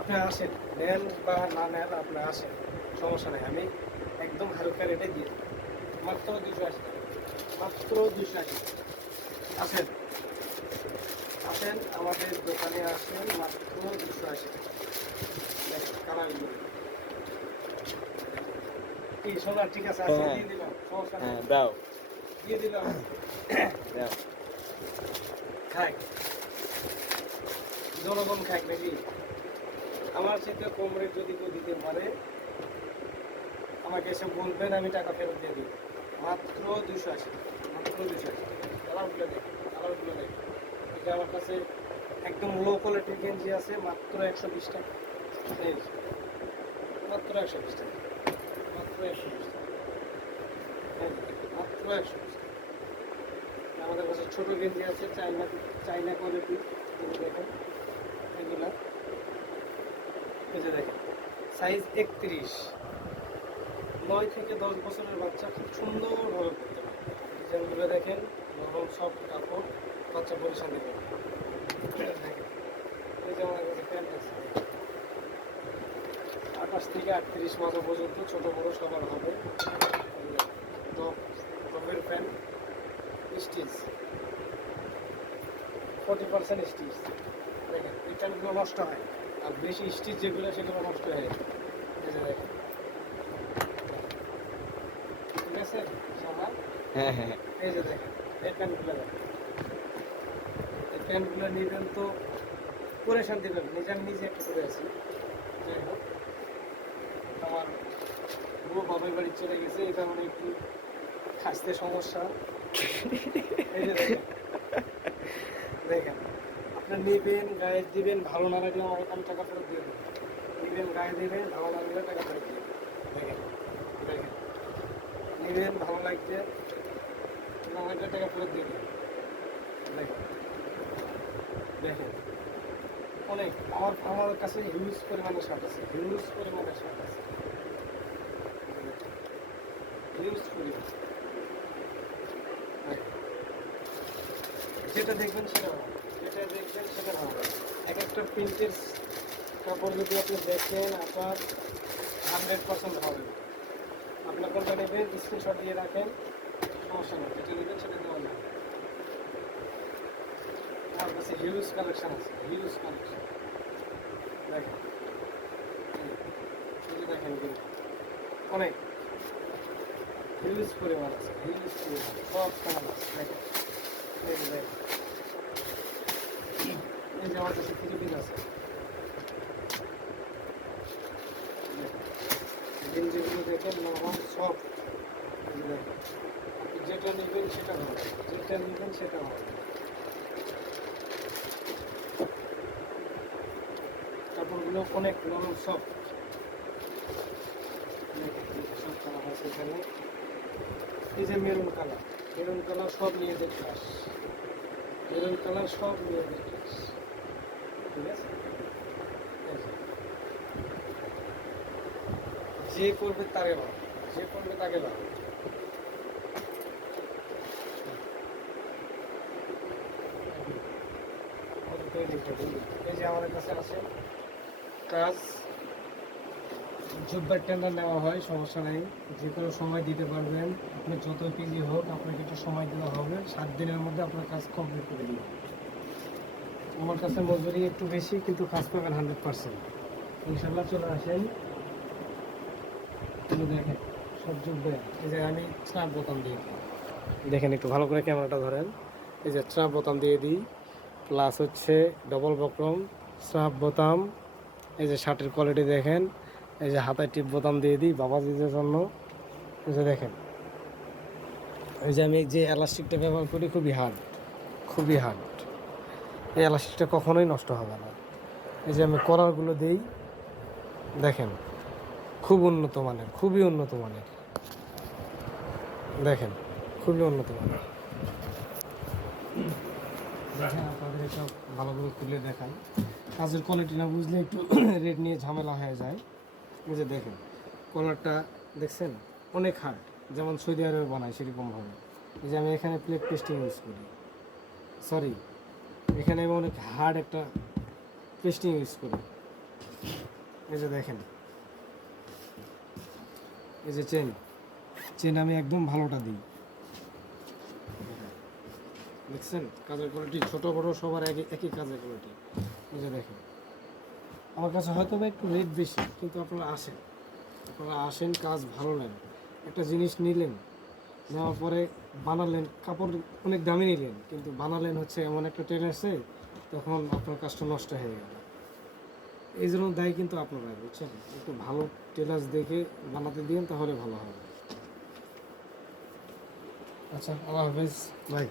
আপনি আসেন, নেন বা না নেন, আপনি আসেন, সমস্যা নেই। আমি একদম হালকা রেটে দিয়ে দিই। মাত্র 280 টাকা, মাত্র 280 টাকা। আসেন, আসেন আমাদের দোকানে আসেন, মাত্র 280 টাকা। দেখেন কালারগুলো কি সোনা, ঠিক আছে, আজকে হ্যাঁ দিয়ে দিলাম, সমস্যা নেই, হ্যাঁ দাও দিয়ে দিলাম। দাও। খাই, জনগণ খাই নাকি? আমার সাথে কম রেট যদি কেউ দিতে পারে আমাকে এসে বলবেন, আমি টাকা ফেরত দিয়ে দিব। মাত্র 280 টাকা, মাত্র 280 টাকা। কালারগুলো দেখেন, কালারগুলো দেখেন। এটা আমার কাছে একদম লো কোয়ালিটির গেঞ্জি আছে, মাত্র 120 টাকা। এই যে, মাত্র 120 টাকা, মাত্র 120 টাকা, এই যে, মাত্র 120 টাকা। আমাদের কাছে ছোট গেঞ্জি আছে, চাইনা, চাইনা কোয়ালিটি। এগুলো দেখেন, এগুলা, এই যে দেখেন, সাইজ 31, 9 থেকে 10 বছরের বাচ্চা খুব সুন্দরভাবে পড়তে পারে। ডিজাইনগুলো দেখেন, নরম সফট কাপড়, বাচ্চা পরিশানি করে। দেখেন, এই যে আমার কাছে প্যান্ট আছে, 28 থেকে 38 মাথা পর্যন্ত, ছোট বড় সবার হবে। টপ, টপের প্যান্ট, স্টিচ 40% স্টিচ। দেখেন এই প্যান্টগুলো নষ্ট হয়, আর বেশি স্টিচ যেগুলো সেগুলো নষ্ট হয়ে যায়। এই যে দেখেন, ঠিক আছে সবার। হ্যাঁ হ্যাঁ এই যে দেখেন, এই প্যান্টগুলো দেখেন, এই প্যান্টগুলো নেবেন তো পরে শান্তি পাবেন। নিজে আমি নিজে একটা করে আছি। যাই হোক, আমার পুরো বাবার বাড়ি চলে গেছে, এই কারণে একটু খাসতে সমস্যা। এই যে দেখেন, দেখেন, আপনি নেবেন, গায়ে দিবেন, ভালো না লাগলে আমি টাকা ফেরত দিয়ে দেবেন। নেবেন, গায়ে দেবেন, ভালো না লাগলে টাকা ফেরত দিয়ে দেবেন। দেখেন, দেখেন, নেবেন, ভালো লাগছে, আমাকে টাকা ফেরত দিয়ে দেবেন। দেখেন, দেখেন, অনেক, আমার কাছে হিউজ পরিমাণে শার্ট আছে, হিউজ পরিমাণে শার্ট আছে, হিউজ পরিমাণ। দেখেন, যেটা দেখবেন সেটা ভালো, যেটা দেখবেন সেটা ভালো। এক একটা প্রিন্টের কাপড় যদি আপনি দেখেন, আপনার 100% হবে। আপনার কোনটা নেবেন স্ক্রিনশট দিয়ে রাখেন, সমস্যা নেই, যেটা নেবেন সেটা দেওয়া যাবে। আমার কাছে হিউজ কালেকশন আছে, হিউজ কালেকশন। দেখেন, এই যে দেখেন, কিন্তু অনেক হিউজ পরিমাণ আছে, হিউজ পরিমাণ, সব কালার আছে। দেখেন, এই যে দেখেন, এই যে আমার কাছে ফিলিপিন আছে। গেঞ্জিগুলো দেখেন, নরম সব। এই যে দেখেন, আপনি যেটা নেবেন সেটা হবে, যেটা নেবেন সেটা হবে। কাপড়গুলো অনেক নরম সফট। সব কালার আছে এখানে। এই যে মেরুন কালার, মেরুন কালার সব মেয়েদের ক্লাস, মেরুন কালার সব মেয়েদের ক্লাস, ঠিক আছে। এই যে, যে করবে তারে লাভ, যে করবে তাকে লাভ। এই যে আমাদের কাছে আছে কাজ, জুব্বার টেন্ডার নেওয়া হয়, সমস্যা নেই, যে কোনো সময় দিতে পারবেন। আপনি যত কেজি হোক, আপনাকে একটু সময় দেওয়া হবে, 7 দিনের মধ্যে আপনার কাজ কমপ্লিট করে দিন। আমার কাছে মজুরি একটু বেশি, কিন্তু কাজ পাবেন 100%। ইনশাল্লাহ চলে আসেন। এই দেখেন, সব জুব্বে, এই যে আমি স্ন্যাপ বোতাম দিয়ে দিই, দেখেন একটু ভালো করে ক্যামেরাটা ধরেন। এই যে স্ন্যাপ বোতাম দিয়ে দিই, প্লাস হচ্ছে ডবল বক্রম স্ন্যাপ বোতাম। এই যে শার্টের কোয়ালিটি দেখেন, এই যে হাতায় টিপ বোতাম দিয়ে দিই বাবাজিদের জন্য। এই যে দেখেন, এই যে আমি যে এলাস্টিকটা ব্যবহার করি, খুবই হার্ড, খুবই হার্ড। এই এলাস্টিকটা কখনোই নষ্ট হবে না। এই যে আমি কলারগুলো দিই, দেখেন, খুব উন্নত মানের, খুবই উন্নত মানের। দেখেন, খুবই উন্নত মানের। দেখেন, আপনাদের এটা ভালো করে খুলে দেখাই। কাজের কোয়ালিটি না বুঝলে একটু রেট নিয়ে ঝামেলা হয়ে যায়। এই যে দেখেন, কলারটা দেখছেন, অনেক হার্ড, যেমন সৌদি আরবে বানায় সেরকমভাবে। এই যে আমি এখানে প্লেট পেস্টিং ইউজ করি, সরি, এখানে আমি অনেক হার্ড একটা পেস্টিং ইউজ করি। এই যে দেখেন, এই যে চেন আমি একদম ভালোটা দিই। দেখছেন কাজের কোয়ালিটি, ছোট বড় সবার একই কাজের কোয়ালিটি। এই যে দেখেন, আমার কাছে হয়তো বা একটু রেট বেশি, কিন্তু আপনারা আসেন কাজ ভালো লাগে। একটা জিনিস নিলেন, নেওয়ার পরে বানালেন, কাপড় অনেক দামি নিলেন, কিন্তু বানালেন হচ্ছে এমন একটা টেলার্সে, তখন আপনার কাজটা নষ্ট হয়ে গেল। এই জন্য দায়ী কিন্তু আপনারা, বুঝছেন? একটু ভালো টেলার্স দেখে বানাতে দিন, তাহলে ভালো হবে। আচ্ছা, আল্লাহ হাফেজ ভাই।